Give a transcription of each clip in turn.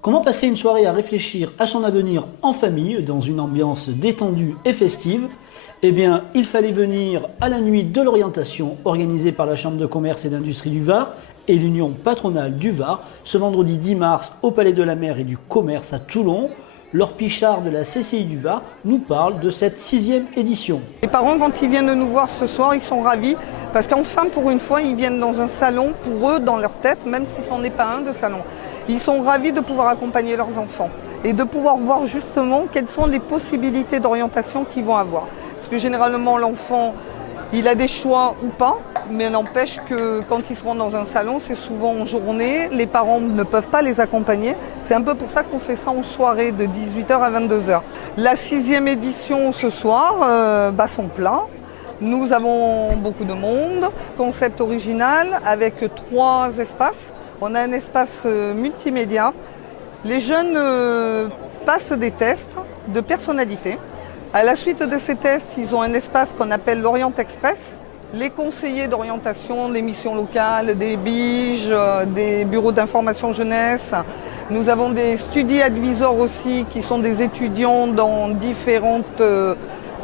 Comment passer une soirée à réfléchir à son avenir en famille, dans une ambiance détendue et festive? Eh bien, il fallait venir à la nuit de l'orientation organisée par la Chambre de commerce et d'industrie du Var et l'Union patronale du Var, ce vendredi 10 mars au Palais de la Mer et du Commerce à Toulon. Laure Pichard de la CCI du Var nous parle de cette 6e édition. Les parents, quand ils viennent de nous voir ce soir, ils sont ravis parce qu'enfin, pour une fois, ils viennent dans un salon pour eux, dans leur tête, même si ce n'en est pas un de salon. Ils sont ravis de pouvoir accompagner leurs enfants et de pouvoir voir justement quelles sont les possibilités d'orientation qu'ils vont avoir. Parce que généralement, l'enfant, il a des choix ou pas, mais n'empêche que quand ils seront dans un salon, c'est souvent en journée, les parents ne peuvent pas les accompagner. C'est un peu pour ça qu'on fait ça en soirée de 18h à 22h. La 6e édition ce soir bat son plein. Nous avons beaucoup de monde, concept original avec 3 espaces. On a un espace multimédia. Les jeunes passent des tests de personnalité. À la suite de ces tests, ils ont un espace qu'on appelle l'Orient Express. Les conseillers d'orientation des missions locales, des BIGE, des bureaux d'information jeunesse. Nous avons des study advisors aussi qui sont des étudiants dans différents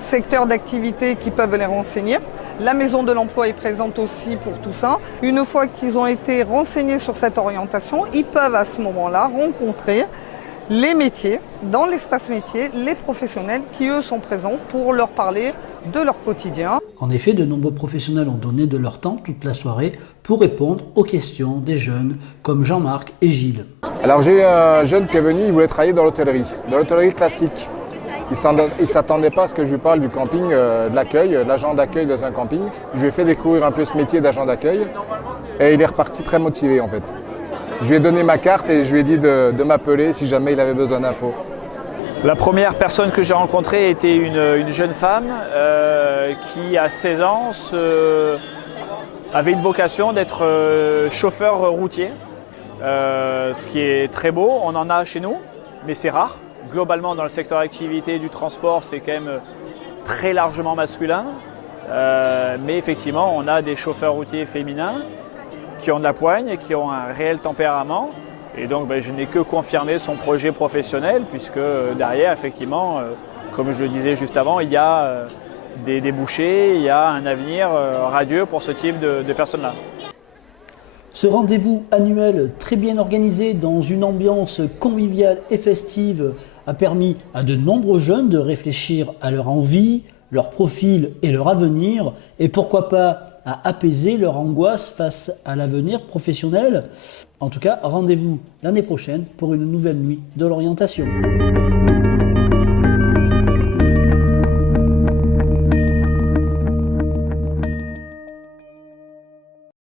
secteurs d'activité qui peuvent les renseigner. La Maison de l'Emploi est présente aussi pour tout ça. Une fois qu'ils ont été renseignés sur cette orientation, ils peuvent à ce moment-là rencontrer les métiers, dans l'espace métier, les professionnels qui eux sont présents pour leur parler de leur quotidien. En effet, de nombreux professionnels ont donné de leur temps toute la soirée pour répondre aux questions des jeunes comme Jean-Marc et Gilles. Alors j'ai eu un jeune qui est venu, il voulait travailler dans l'hôtellerie classique. Il ne s'attendait pas à ce que je lui parle du camping, de l'accueil, l'agent d'accueil dans un camping. Je lui ai fait découvrir un peu ce métier d'agent d'accueil et il est reparti très motivé en fait. Je lui ai donné ma carte et je lui ai dit de m'appeler si jamais il avait besoin d'infos. La première personne que j'ai rencontrée était une jeune femme qui, à 16 ans, avait une vocation d'être chauffeur routier. Ce qui est très beau, on en a chez nous, mais c'est rare. Globalement, dans le secteur d'activité du transport, c'est quand même très largement masculin. Mais effectivement, on a des chauffeurs routiers féminins qui ont de la poigne, qui ont un réel tempérament. Et donc, je n'ai que confirmé son projet professionnel, puisque derrière, effectivement, comme je le disais juste avant, il y a des débouchés, il y a un avenir radieux pour ce type de personnes-là. Ce rendez-vous annuel très bien organisé dans une ambiance conviviale et festive a permis à de nombreux jeunes de réfléchir à leur envie, leur profil et leur avenir, et pourquoi pas à apaiser leur angoisse face à l'avenir professionnel. En tout cas, rendez-vous l'année prochaine pour une nouvelle nuit de l'orientation.